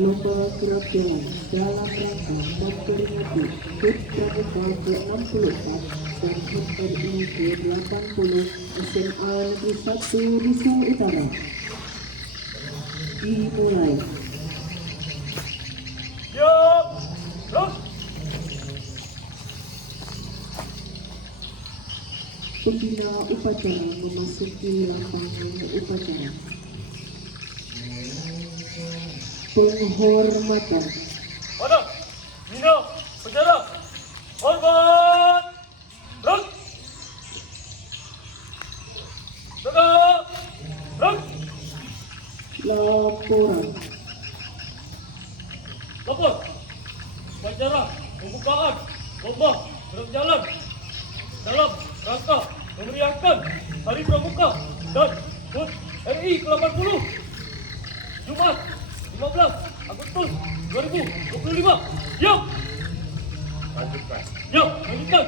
Lomba kirap jalan dalam rangka memperingati HUT Pramuka ke-64 dan HUT RI ke-80 SMA Negeri 1 Riau Utara. Dimulai. Siap, terus. Pembina upacara memasuki lapangan upacara. Penghormatan. Pada, Bina, Upacara, hormat, terus. Tegak, terus. Laporan. Lapor. Upacara pembukaan lomba kirap jalan dalam rangka memeriahkan Hari Pramuka dan HUT RI ke-80 Jumat 15 Agustus 2025. Siap. Lanjutkan. Siap, lanjutkan.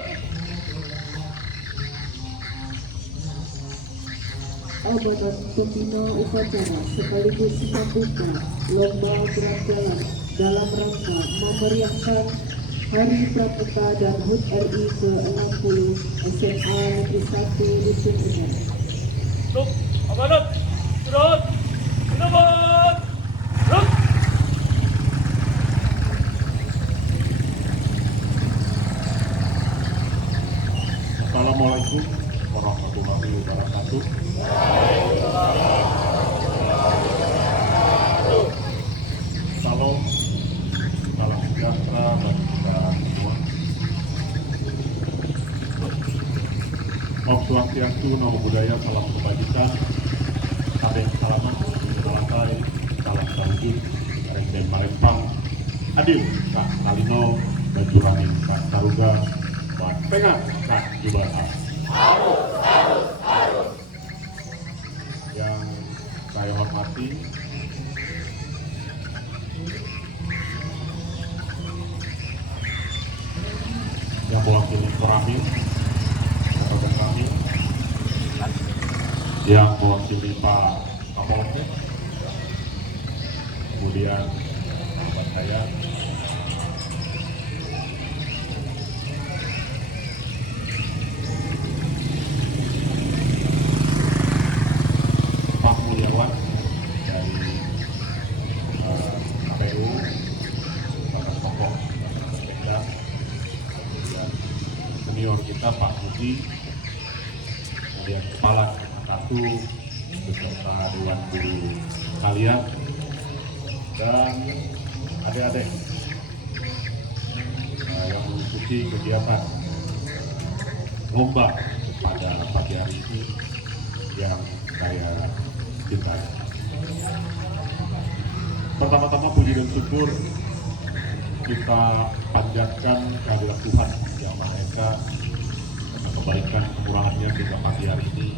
Amanat pembina upacara sekaligus membuka lomba kirap jalan dalam rangka memeriahkan Hari Pramuka dan HUT RI ke-60 SMA Negeri 1 Riau Utara. Untuk amanat istirahat pendapat terus. Assalamualaikum warahmatullahi wabarakatuh. Salam, salam sejahtera bagi kita semua. Om Swastiastu, Namo Buddhaya, salam kebajikan, kabeh salaman, salamai, salam sawujud, rengdem marempang, adil, kak kalino, bajuraning kak saruga, buat pengat kak jubaha. Yang saya hormati yang mewakili Koramil, rekan kami, yang mewakili Pak Kapolres, kemudian sahabat saya, Pak Mulyawan dari KPU, Bapak Pokok, Sekda, kemudian senior kita Pak Budi, kemudian Kepala Satu beserta Dewan Guru kalian, dan adik-adik yang mengikuti kegiatan lomba pada pagi hari ini yang saya cintai. Pertama-tama puji dan syukur kita panjatkan kehadirat Tuhan Yang Maha Esa karena kebaikan kemurahannya sehingga pagi hari ini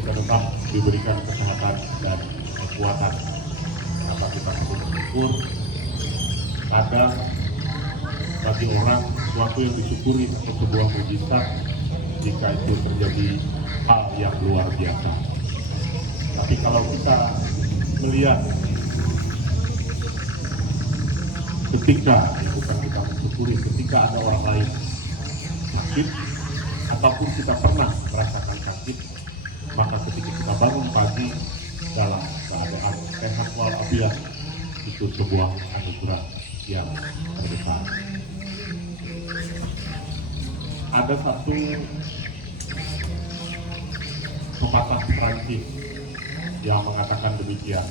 kita tetap diberikan kesehatan dan kekuatan. Maka kita perlu bersyukur. Kadang bagi orang sesuatu yang disyukuri atau sebuah mujizat jika itu terjadi hal yang luar biasa. Tapi kalau kita melihat ketika bukan kita mensyukuri, ketika ada orang lain sakit ataupun kita pernah merasakan sakit, maka ketika kita bangun pagi dalam keadaan sehat walafiat, itu sebuah anugerah yang terbesar. Ada satu pepatah Prancis yang mengatakan demikian.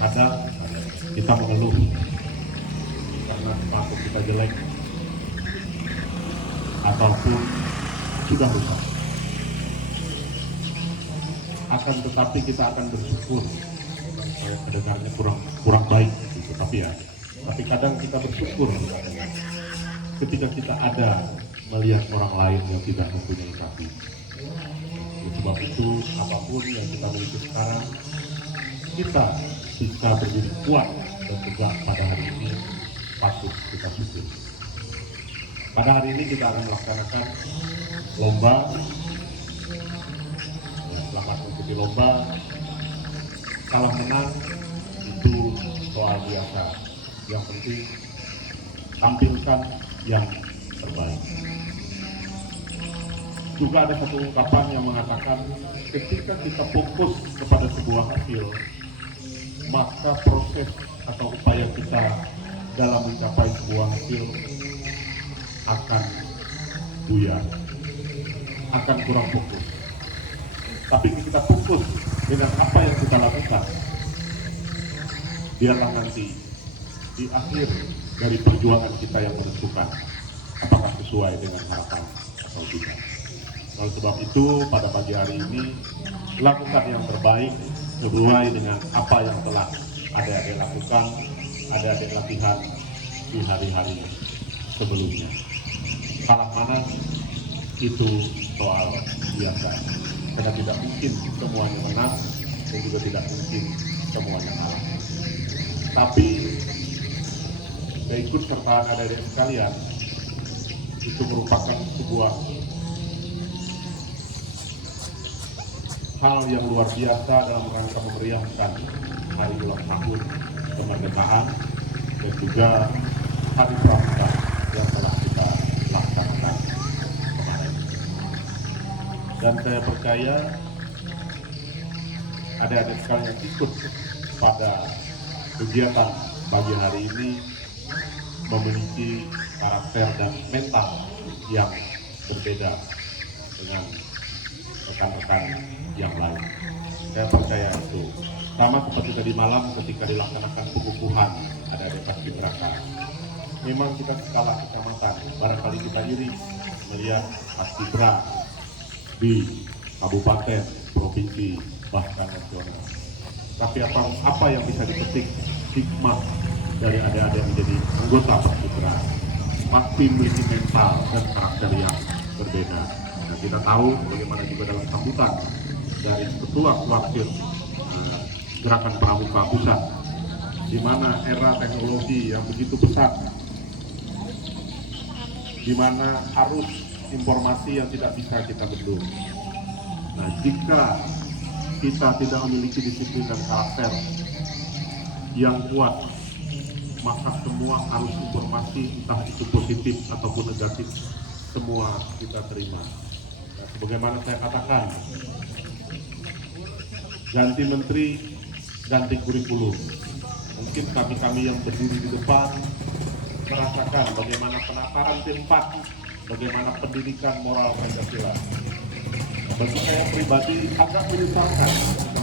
Kadang kita mengeluh karena sepatu kita jelek ataupun sudah rusak. Akan tetapi kita akan bersyukur. Saya kedengarnya kurang baik gitu, tapi kadang kita bersyukur ketika kita ada melihat orang lain yang tidak mempunyai kaki. Sebab itu apapun yang kita miliki sekarang, kita bisa berdiri kuat dan tegak pada hari ini, patut kita syukur. Pada hari ini kita akan melaksanakan lomba. Selamat mengikuti lomba. kalah menang itu soal biasa. Yang penting tampilkan yang terbaik. Juga ada satu ungkapan yang mengatakan ketika kita fokus kepada sebuah hasil, maka proses atau upaya kita dalam mencapai sebuah hasil akan buyar, akan kurang fokus. Tapi kita fokus dengan apa yang kita lakukan, biarlah nanti di akhir dari perjuangan kita yang menentukan apakah sesuai dengan harapan atau tidak. Oleh sebab itu, pada pagi hari ini lakukan yang terbaik sesuai dengan apa yang telah adik-adik lakukan, adik-adik latihan di hari-hari sebelumnya. Kalah menang itu soal biasa, karena tidak mungkin semuanya menang dan juga tidak mungkin semuanya kalah. Tapi keikutsertaan adik-adik sekalian itu merupakan sebuah hal yang luar biasa dalam rangka memeriahkan hari ulang tahun kemerdekaan dan juga hari pramuka yang telah kita laksanakan kemarin. Dan saya percaya adik-adik sekalian yang ikut pada kegiatan pagi hari ini memiliki karakter dan mental yang berbeda dengan rekan-rekan yang lain. Saya percaya itu. Sama seperti tadi malam ketika dilaksanakan pengukuhan adik-adik Paskibraka. Memang kita skala kecamatan, barangkali kita iri melihat Paskibra di kabupaten, provinsi, bahkan nasional. Tapi apa yang bisa dipetik hikmah dari adik-adik menjadi anggota Paskibra pasti memiliki mental dan karakter yang berbeda. Nah, kita tahu bagaimana juga dalam sambutan dari ketua wakil gerakan pramuka pusat, di mana era teknologi yang begitu besar, di mana arus informasi yang tidak bisa kita bendung. Nah, jika kita tidak memiliki disiplin dan karakter yang kuat, maka semua arus informasi, entah itu positif ataupun negatif, semua kita terima. Nah, sebagaimana saya katakan, ganti menteri, ganti kurikulum. Mungkin kami-kami yang berdiri di depan merasakan bagaimana penataran tempat, bagaimana pendidikan moral Pancasila. Nah, bagi saya pribadi agak menyesalkan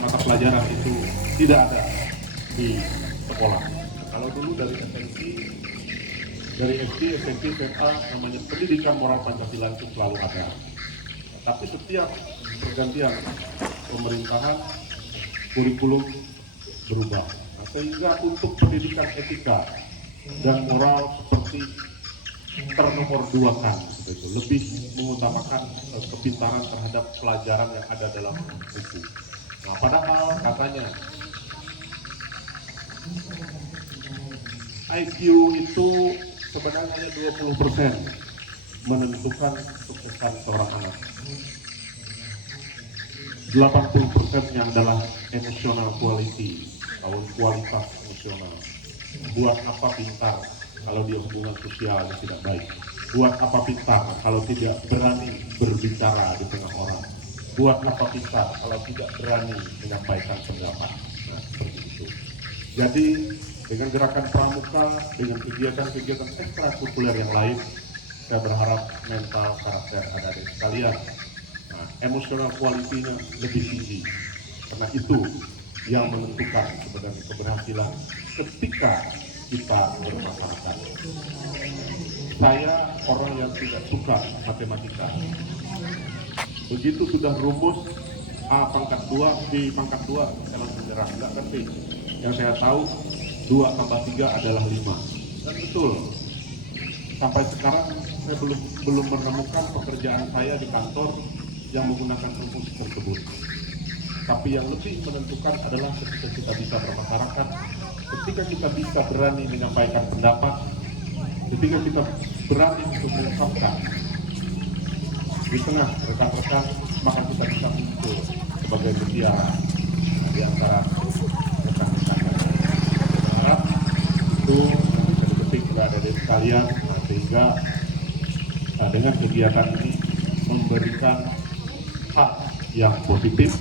mata pelajaran itu tidak ada di sekolah. Kalau dulu dari SD, SMP, SMA, namanya pendidikan moral Pancasila itu selalu ada. Tapi setiap pergantian pemerintahan, kurikulum berubah. Nah, sehingga untuk pendidikan etika dan moral seperti ternomor duakan, lebih mengutamakan kepintaran terhadap pelajaran yang ada dalam buku. Nah, padahal katanya IQ itu sebenarnya hanya 20% menentukan kesuksesan seorang anak. 80%-nya adalah emotional quality atau kualitas emosional. Buat apa pintar kalau dia hubungan sosialnya tidak baik? Buat apa pintar kalau tidak berani berbicara di tengah orang? Buat apa pintar kalau tidak berani menyampaikan pendapat? Nah, seperti itu. Jadi dengan gerakan pramuka, dengan kegiatan-kegiatan ekstrakurikuler yang lain, saya berharap mental karakter adik-adik sekalian, emosional kualitinya lebih tinggi, karena itu yang menentukan sebenarnya keberhasilan ketika kita bermasyarakat. Saya orang yang tidak suka matematika. Begitu sudah rumus A pangkat 2, B pangkat 2, saya langsung menyerah, nggak ngerti. Yang saya tahu 2 tambah 3 adalah 5. Dan betul, sampai sekarang saya belum menemukan pekerjaan saya di kantor yang menggunakan rumus tersebut. Tapi yang lebih menentukan adalah ketika kita bisa bermasyarakat, ketika kita bisa berani menyampaikan pendapat, ketika kita berani untuk mengungkapkan di tengah rekan-rekan, maka kita bisa muncul sebagai mutiara di antara sekalian, sehingga dengan kegiatan ini memberikan hak yang positif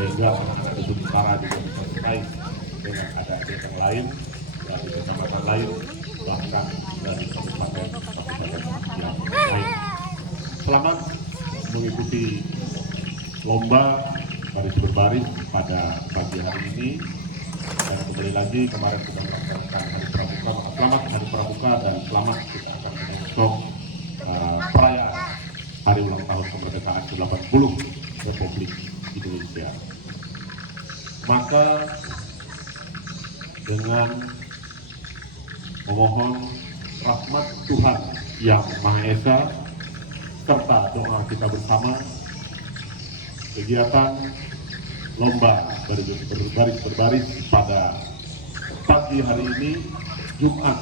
sehingga anak-anak Dusun Utara juga bisa bersaing dengan adik-adik yang lain dari kecamatan lain, bahkan dari kabupaten yang lain. Selamat mengikuti lomba baris berbaris pada pagi hari ini. Dan kembali lagi, kemarin kita melaksanakan Hari Pramuka, maka selamat Hari Pramuka dan selamat kita akan menyongsong perayaan Hari Ulang Tahun Kemerdekaan ke-80 Republik Indonesia. Maka dengan memohon rahmat Tuhan Yang Maha Esa serta doa kita bersama, kegiatan lomba baris berbaris pada pagi hari ini Jumat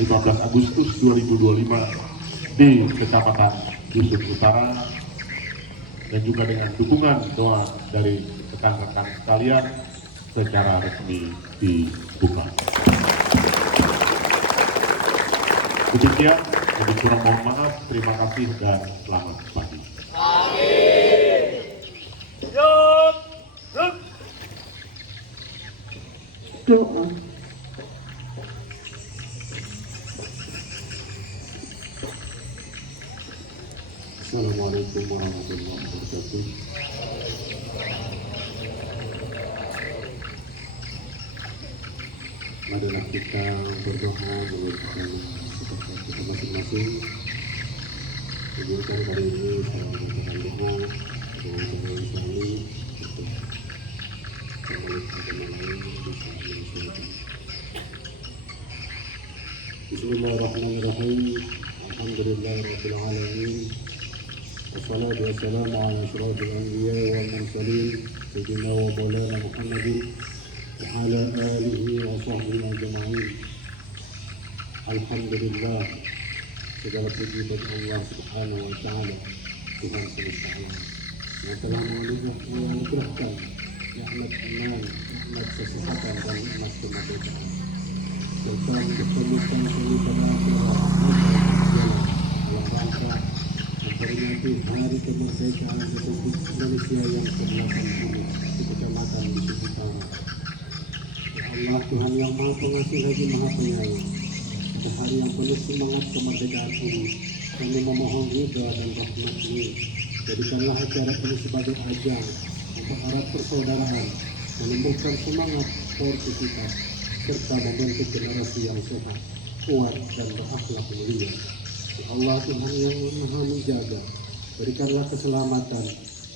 15 Agustus 2025 di Kecamatan Dusun Utara dan juga dengan dukungan doa dari rekan-rekan sekalian secara resmi dibuka. Demikian, lebih kurang mohon maaf, terima kasih dan selamat pagi. Doa. Assalamualaikum warahmatullahi wabarakatuh. Marilah kita berdoa menurunkan kita masing-masing. Kemudian kali ini saya mengucapkan doa dengan teman Islami untuk kembali agama lain bisa menyelesaikan. Bismillahirrahmanirrahim. Alhamdulillahirabbil alamin. Wassalatu wassalamu ala asyrafil anbiya'i wal mursalin sayyidina wa maulana Muhammadin wa ala alihi wa sahbihi ajma'in. Alhamdulillah, segala puji bagi Allah Subhanahu wa taala, Tuhan semesta alam, yang telah menganugerahkan nikmat iman, nikmat kesehatan dan nikmat kemerdekaan, serta menjadikan kami pada akhirah dalam rangka memperingati Hari Kemerdekaan Republik Indonesia yang ke-80 di Kecamatan Dusun Utara. Ya Allah, Tuhan yang Maha Pengasih lagi Maha Penyayang, pada hari yang penuh semangat kemerdekaan ini, kami memohon ridha dan rahmat-Mu. Jadikanlah acara ini sebagai ajang untuk erat persaudaraan, menumbuhkan semangat sportivitas, serta membentuk generasi yang sehat, kuat, dan berakhlak mulia. Ya Allah, Tuhan yang Maha Menjaga, berikanlah keselamatan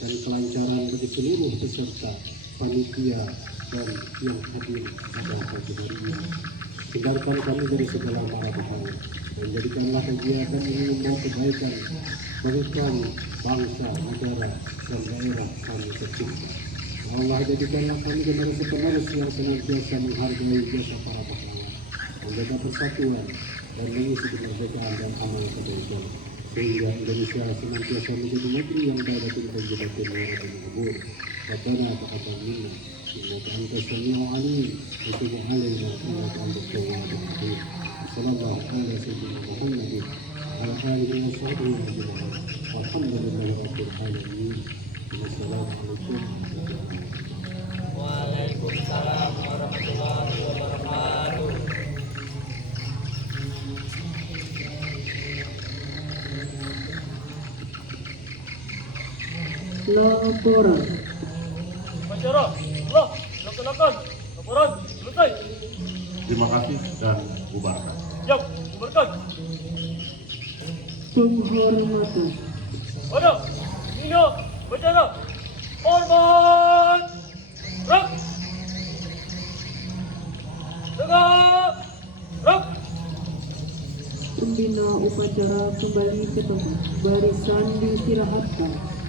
dan kelancaran bagi seluruh peserta, panitia, dan yang hadir pada pagi hari ini. Hindarkan kami dari segala mara bahaya, dan jadikanlah kegiatan ini membawa kebaikan bagi kami, bangsa, negara, dan daerah kami tercinta. Ya Allah, jadikanlah kami generasi penerus yang senantiasa menghargai jasa para pahlawan, menjaga persatuan, dan mengisi kemerdekaan dan amal kebaikan, sehingga Indonesia senantiasa menjadi negeri yang daidatul tajribatul waratul kubur. Rabbana taqabbal minna innaka antas samiul alim wa tub alaina innaka antat tawwabur rahim. Sallallahu ala sayyidina Muhammadin wa ala alihi wa sahbihi ajma'in. Walhamdulillahi rabbil alamin. Wassalamualaikum warahmatullahi wabarakatuh. Waalaikumsalam warahmatullahi wabarakatuh. Laporan. Upacara telah dilaksanakan. Laporan selesai. Terima kasih dan bubarkan. Siap, bubarkan. Penghormatan. Pada Nina upacara. Hormat. Gerak. Tegak. Gerak. Pembina upacara kembali ke tempat. Barisan diistirahatkan.